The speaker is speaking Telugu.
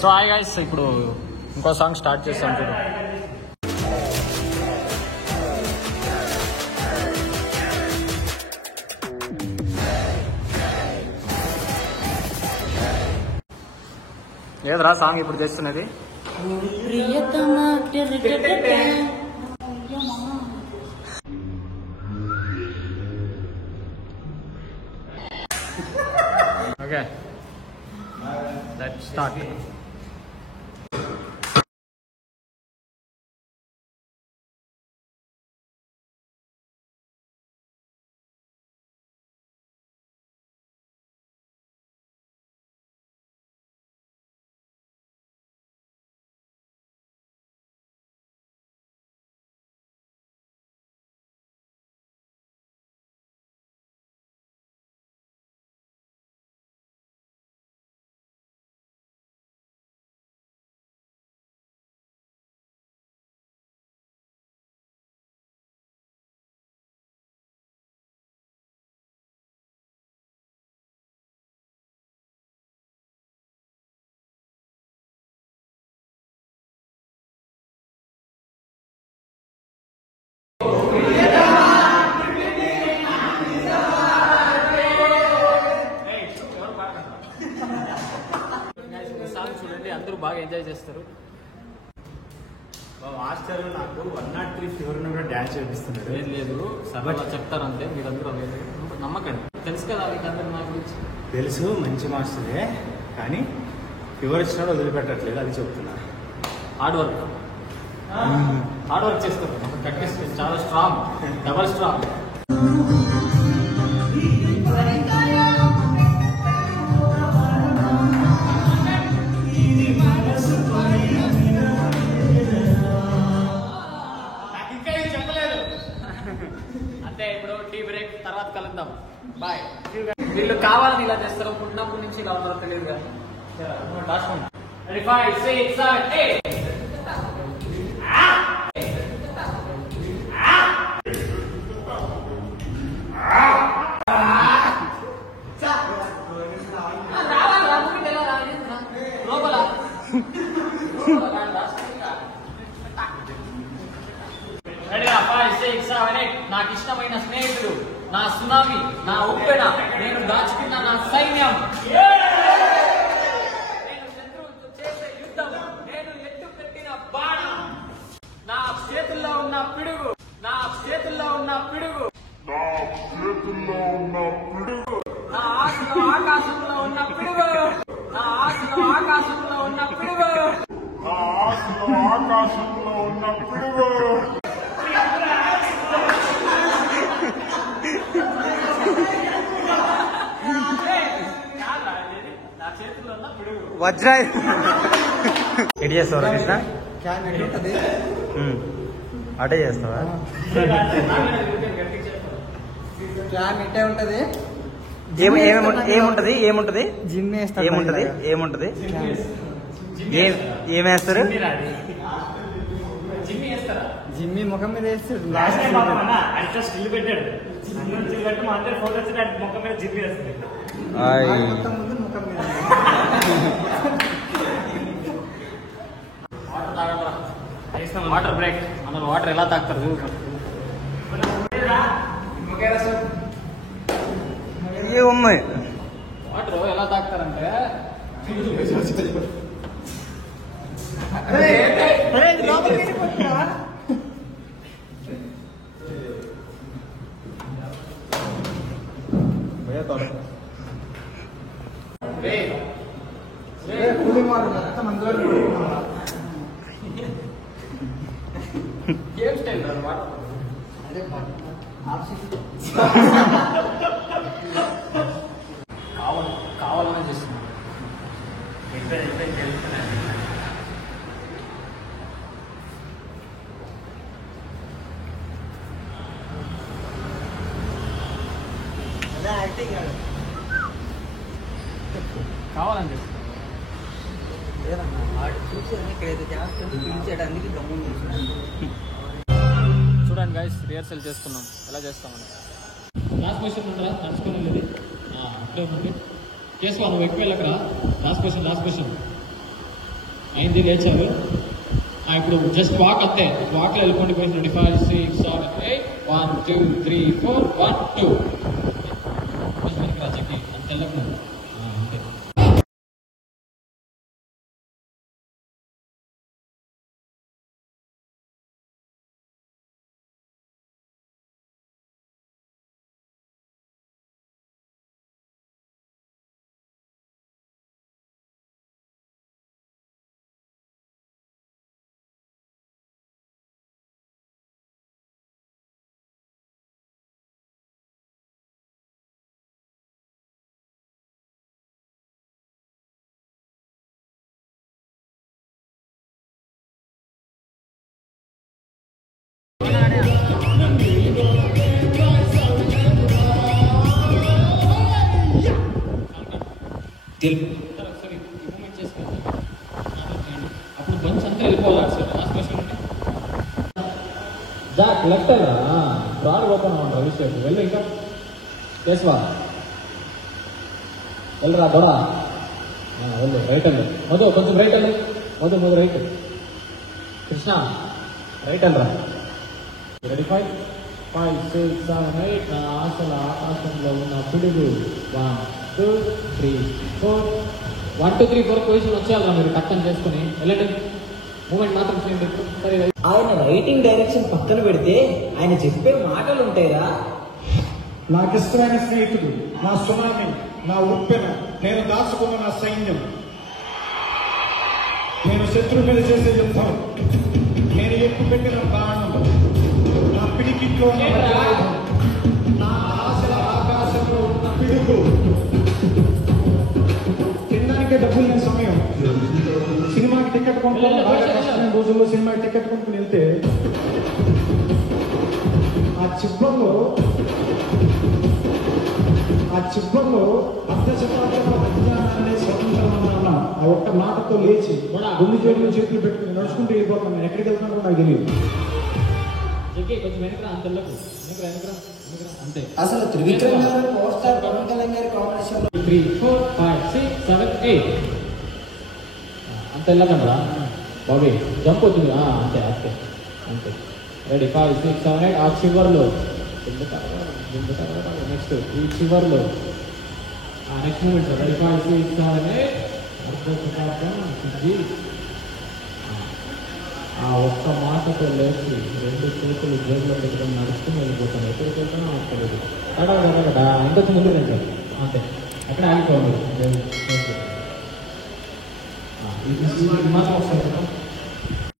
సో హాయ్ గైస్, ఇప్పుడు ఇంకో సాంగ్ స్టార్ట్ చేస్తాం చూడు. ఏదరా సాంగ్ ఇప్పుడు చేస్తున్నది? Okay, let's start. చూడండి, అందరూ బాగా ఎంజాయ్ చేస్తారు. మాస్టర్ నాకు 103 ఫీవర్ కూడా డాన్స్ చేపిస్తున్నాడు. ఏం లేదు, సరళ చెప్తారు అంతే, మీరందరూ నమ్మకండి. తెలుసు కదా మీకు అందరూ నా గురించి. తెలుసు, మంచి మాస్టరే, కానీ ఫీవర్ ఇచ్చినాడు వదిలిపెట్టట్లేదు, అది చెప్తున్నా. హార్డ్ వర్క్ చేస్తారు, ప్రాక్టీస్ చాలా స్ట్రాంగ్, డబల్ స్ట్రాంగ్. అంటే ఇప్పుడు టీ బ్రేక్ తర్వాత కలుద్దాం, బాయ్. వీళ్ళు కావాలని ఇలా చేస్తారు, పుట్టినప్పటి నుంచి ఇలా ఉన్నారో తెలియదు కానీ. 5, 6, 7, 8. నాకు ఇష్టమైన స్నేహితుడు, నా సునామీ, నా ఉప్పెన, నేను దాచుకున్న నా సైన్యం, నేను శత్రువులతో చేసే యుద్ధం, నేను ఎట్టు పెట్టిన బాణం, నా చేతుల్లో ఉన్న పిడుగు, నా చేతుల్లో ఉన్న పిడుగు, నా ఆశలో ఆకాశంలో ఉన్న పిడుగు, నా ఆశలో ఆకాశంలో ఉన్న పిడుగు, నా ఆశలో ఆకాశంలో ఉన్న పిడుగు. వజ్రా ఎడి చేస్తావా కృష్ణ? అటే చేస్తావా? ఉంటది. ఏముంటది ఏముంటది జిమ్ ఏముంటది ఏముంటది ఏమేస్తారు? జిమ్మి ముఖం మీద వేస్తాడు. స్టిల్ పెట్టాడు, మా అందరి ఫోటో వచ్చి ముఖం మీద జిమ్ వేస్తుంది. ముందు ముఖం మీద వాటర్ బ్రేక్. అందరూ వాటర్ ఎలా తాగుతారు? వాటర్ ఎలా తాగుతారంటే గేమ్ స్టైల్ అన్నమాట. కావాలనే చేస్తున్నాను. కావాలని చేస్తున్నాను. చూడండి గైస్, రిహర్సల్ చేస్తున్నాం, ఎలా చేస్తామని. లాస్ట్ క్వశ్చన్ ఉంటారా? నడుచుకొని వెళ్ళేది అట్లే ఉంటుంది. చేసుకో, నువ్వు ఎక్కువ వెళ్ళకరా. లాస్ట్ క్వశ్చన్ అయింది, లేచారు. ఇప్పుడు జస్ట్ వాక్ అంతే, వాక్లో వెళ్ళిపోండి. పోయింది 25, 6, 7, 8, 1, 2, 3, 4, 1, 2. రాజకి అంత వెళ్ళకుండా అంతే. ఒకసారి ఇంప్లిమెంట్ చేసుకుంటాం. అప్పుడు బంచ్ అంతా వెళ్ళిపోవాలి sir. Last question Jack left అయ్యా రాడ్ ఓపెన్ అవ్వండి. రవిశేఖర్ వెళ్ళి ఇంకా కేశవా వెళ్ళరా దొరా వెళ్ళు. రైట్ అండి మధు, కొంచెం రైట్ అండి మధు రైట్. కృష్ణ రైట్ అండి రా. రెడీ 5, 6, 7, 8. నా ఆశల ఆకాశంలో ఉన్న పిడుగు 1, 2, 3, 4. 1, 2, 3, 4 పొజిషన్ వచ్చేయాలరా మీరు. కట్టం చేసుకుని వెళ్ళండి. మూమెంట్ మాత్రం చేయండి. సరే ఆయన రైటింగ్ డైరెక్షన్ పక్కన పెడితే ఆయన చెప్పే మాటలు ఉంటాయా? నాకు ఇష్టమైన స్నేహితుడు, నా సునామీ, నా ఉప్పెన, నేను దాచుకున్న నా సైన్యం, నేను శత్రువు మీద చేసే యుద్ధం, నేను ఎక్కువ పెట్టిన బాణం, నా పిడికిట్లో ఉన్న వజ్రాయుధం, నా ఆశల ఆకాశంలో ఉన్న పిడుగు. తినడానికే డబ్బులు లేని సమయం, సినిమాకి టికెట్ కొనుక్కోవాలి. బాగా కష్టమైన రోజుల్లో సినిమాకి టికెట్ కొనుక్కుని వెళ్తే ఆ చిబ్బర్లో అర్ధ శతాబ్దంలో అజ్ఞానాన్ని స్వతంత్రం అన్న ఆ ఒక్క మాటతో లేచి గుండె చేతులు పెట్టుకుని నడుచుకుంటూ వెళ్ళిపోతాను. నేను ఎక్కడికి వెళ్తాను కూడా నాకు తెలియదు. కొంచెం వెనకరా, అంత వెనకరా అంతే. అసలు త్రివిక్రమ్ గారు పవర్ స్టార్ పవన్ కళ్యాణ్ గారి కాంబినేషన్ 3, 4, 5, 6, 7, 8. అంత వెళ్ళకండి బాబీ, జంప్ అవుతుంది. అంతే అంతే అంతే. రెడీ 5, 6, 7, 8. ఆ చివర్లో నెక్స్ట్ ఈ చివర్లో నెక్స్ట్ మూమెంట్ సార్. రెడీ 5, 6, 7, 8. అర్థం ఆ ఒక్క మాటతో లేచి 2 చేతులు జేబులో పెట్టుకొని నడుచుకుని వెళ్ళిపోతాను. ఎక్కడికి వెళ్తానో అక్కడికి కదా ఇంకొచ్చి ముందు రండి సార్. అంతే అక్కడ ఆగిపోవాలి. ఇది మాత్రం ఒకసారి